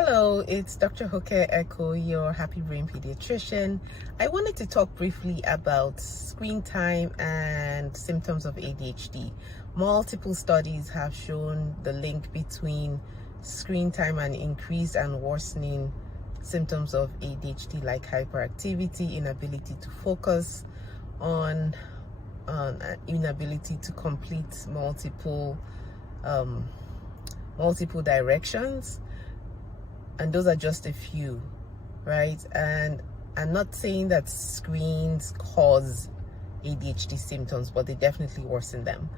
Hello, it's Dr. Hoke Echo, your Happy Brain pediatrician. I wanted to talk briefly about screen time and symptoms of ADHD. Multiple studies have shown the link between screen time and increased and worsening symptoms of ADHD, like hyperactivity, inability to focus on inability to complete multiple directions. And those are just a few, right? And I'm not saying that screens cause ADHD symptoms, but they definitely worsen them.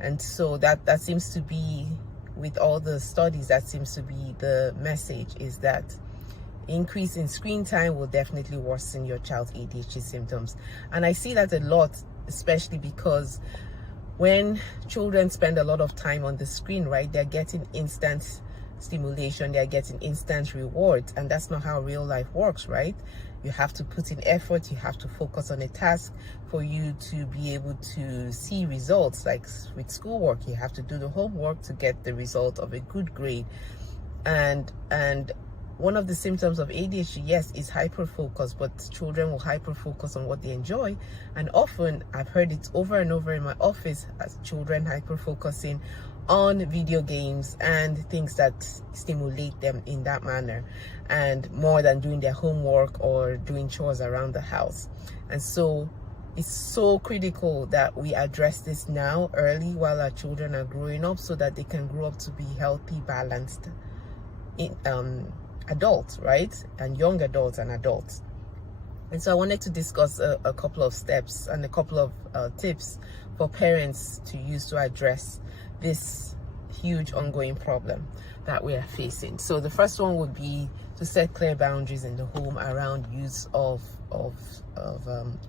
And so that seems to be, with all the studies, that seems to be the message, is that increase in screen time will definitely worsen your child's ADHD symptoms. And I see that a lot, especially because when children spend a lot of time on the screen, right, they're getting instant stimulation, they're getting instant rewards, and that's not how real life works, right? You have to put in effort, you have to focus on a task for you to be able to see results. Like with schoolwork, you have to do the homework to get the result of a good grade. And one of the symptoms of ADHD, yes, is hyperfocus, but children will hyperfocus on what they enjoy. And often, I've heard it over and over in my office, as children hyperfocusing on video games and things that stimulate them in that manner, and more than doing their homework or doing chores around the house. And so it's so critical that we address this now, early, while our children are growing up, so that they can grow up to be healthy, balanced adults, right? And young adults and adults. And so I wanted to discuss a couple of steps and a couple of tips for parents to use to address this huge ongoing problem that we are facing. So the first one would be to set clear boundaries in the home around use of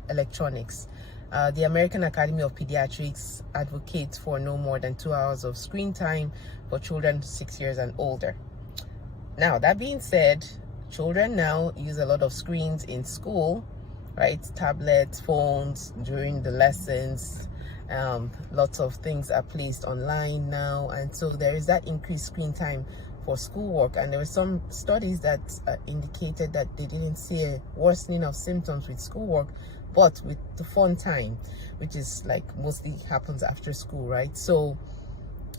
electronics. The American Academy of Pediatrics advocates for no more than 2 hours of screen time for children 6 years and older. Now, that being said, children now use a lot of screens in school, right? Tablets, phones during the lessons. Lots of things are placed online now, and so there is that increased screen time for schoolwork. And there were some studies that indicated that they didn't see a worsening of symptoms with schoolwork, but with the fun time, which is like mostly happens after school, right? So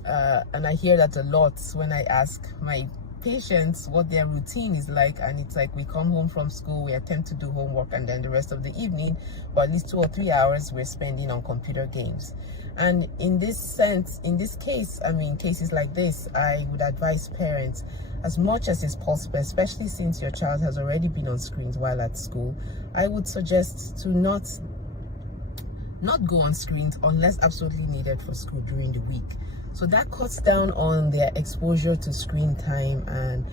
and I hear that a lot when I ask my patients what their routine is like, and it's like, we come home from school, we attempt to do homework, and then the rest of the evening, for at least 2 or 3 hours, we're spending on computer games. And in this sense, in this case, I mean, cases like this, I would advise parents, as much as is possible, especially since your child has already been on screens while at school, I would suggest to not go on screens unless absolutely needed for school during the week. So that cuts down on their exposure to screen time and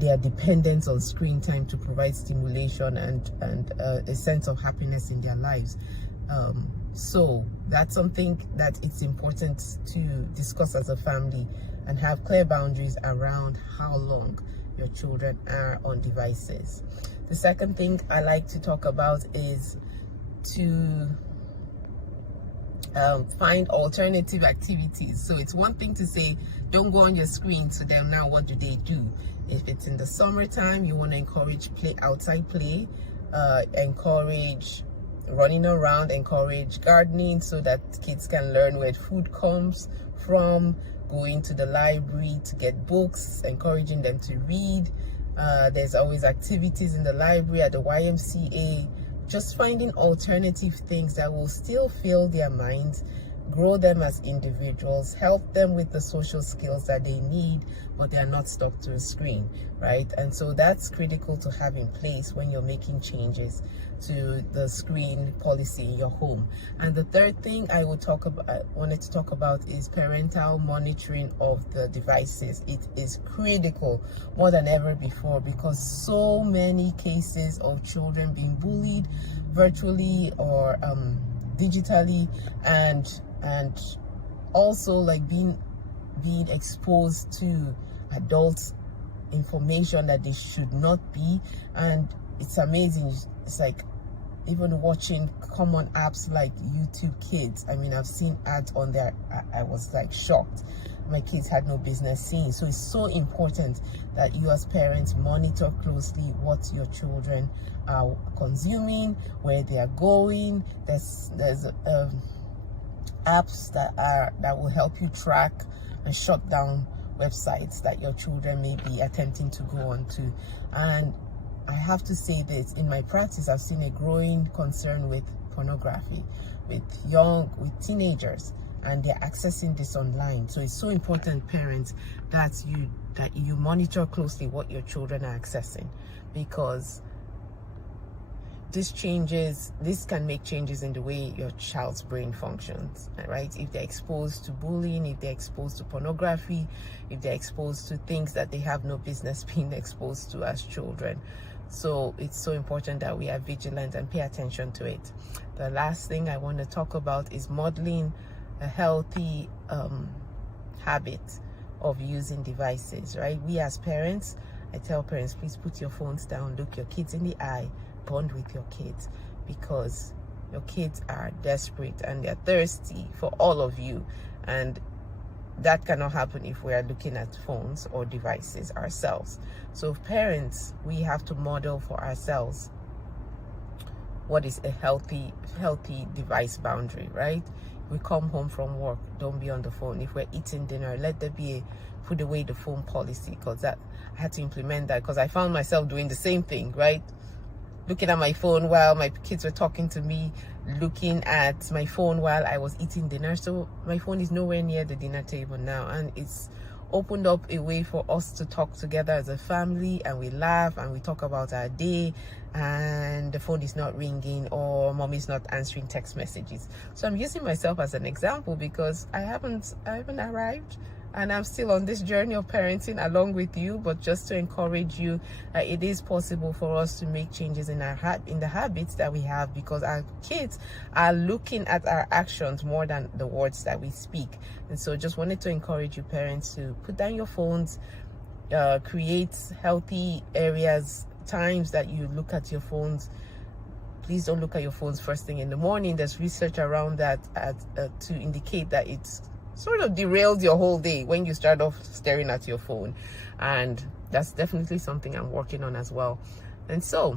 their dependence on screen time to provide stimulation and a sense of happiness in their lives. So that's something that it's important to discuss as a family and have clear boundaries around how long your children are on devices. The second thing I like to talk about is to find alternative activities. So it's one thing to say, don't go on your screen. So then now what do they do? If it's in the summertime, you want to encourage outside play, encourage running around, encourage gardening so that kids can learn where food comes from, going to the library to get books, encouraging them to read. There's always activities in the library, at the YMCA. Just finding alternative things that will still fill their minds, grow them as individuals, help them with the social skills that they need, but they are not stuck to a screen, right? And so that's critical to have in place when you're making changes to the screen policy in your home. And the third thing I wanted to talk about is parental monitoring of the devices. It is critical more than ever before, because so many cases of children being bullied virtually or digitally, and also like being exposed to adults information that they should not be. And it's amazing. It's like even watching common apps like YouTube Kids. I mean, I've seen ads on there. I was like shocked. my kids had no business seeing. So it's so important that you as parents monitor closely what your children are consuming, where they are going. There's apps that will help you track and shut down websites that your children may be attempting to go on to. And I have to say this, in my practice, I've seen a growing concern with pornography, with teenagers, and they're accessing this online. So it's so important, parents, that you monitor closely what your children are accessing, because this can make changes in the way your child's brain functions, right? If they're exposed to bullying, if they're exposed to pornography, if they're exposed to things that they have no business being exposed to as children. So it's so important that we are vigilant and pay attention to it. The last thing I want to talk about is modeling a healthy habit of using devices, right? We as parents, I tell parents, please put your phones down, look your kids in the eye, bond with your kids, because your kids are desperate and they're thirsty for all of you, and that cannot happen if we are looking at phones or devices ourselves. So parents, we have to model for ourselves what is a healthy device boundary, right? We come home from work, don't be on the phone. If we're eating dinner, let there be a put away the phone policy, because that I had to implement that, because I found myself doing the same thing, right? Looking at my phone while my kids were talking to me, looking at my phone while I was eating dinner. So my phone is nowhere near the dinner table now, and it's opened up a way for us to talk together as a family, and we laugh and we talk about our day, and the phone is not ringing or mommy's not answering text messages. So I'm using myself as an example, because I haven't arrived, and I'm still on this journey of parenting along with you, but just to encourage you that it is possible for us to make changes in the habits that we have, because our kids are looking at our actions more than the words that we speak. And so just wanted to encourage you, parents, to put down your phones, create healthy areas, times that you look at your phones. Please don't look at your phones first thing in the morning. There's research around that to indicate that it's sort of derails your whole day when you start off staring at your phone, and that's definitely something I'm working on as well. And so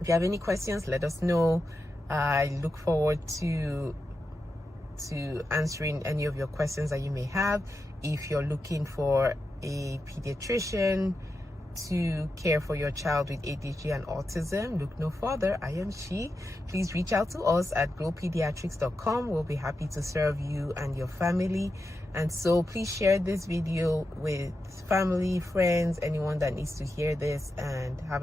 if you have any questions, let us know. I look forward to answering any of your questions that you may have. If you're looking for a pediatrician to care for your child with ADHD and autism, look no further. I am she. Please reach out to us at glowpediatrics.com. We'll be happy to serve you and your family. And so please share this video with family, friends, anyone that needs to hear this, and have a